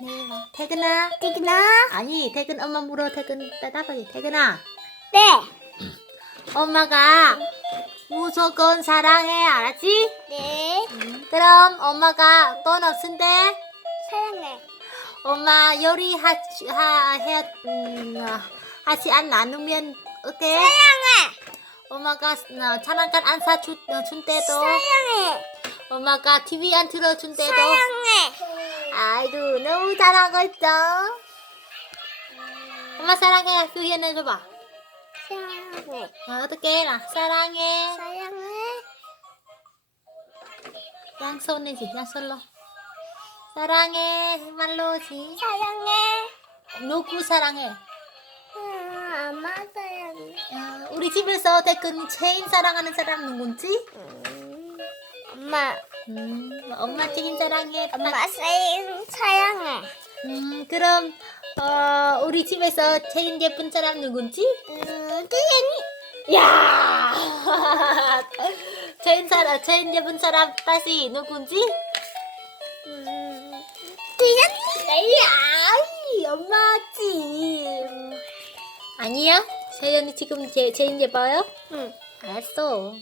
네, 태근아. 태근아? 아니, 태근 엄마 물어. 태근 따다박이. 태근아. 네. 엄마가 무조건 사랑해. 알았지? 네. 그럼 엄마가 돈 없은데 사랑해. 엄마 요리 하, 하, 해, 음, 하지 안 나누면 어때? 사랑해. 엄마가 어, 장난감 안 사준 어, 사랑해. 엄마가 TV 안 틀어준 때도 사랑해. 아이고 너무 잘하고 있어. 엄마 사랑해. 표현해 줘봐. 사랑해. 어, 어떻게 해라. 사랑해. 사랑해. 양손이지. 양손로 사랑해. 말로지. 사랑해. 누구 사랑해? 음, 엄마 사랑해. 어, 우리 집에서 댓글 제일 사랑하는 사람 누군지? 음, 엄마. 음, 엄마 제일 사랑해. 엄마. 사랑 사랑해. 음, 그럼 어, 우리 집에서 제일 예쁜 사람 누군지? 음, 태연이. 야! 제일 사람 제일 예쁜 사람 다시 누군지? 음, 태연이. 야 엄마지 아니야? 세연이 지금 제, 제일 예뻐요? 응. 알았어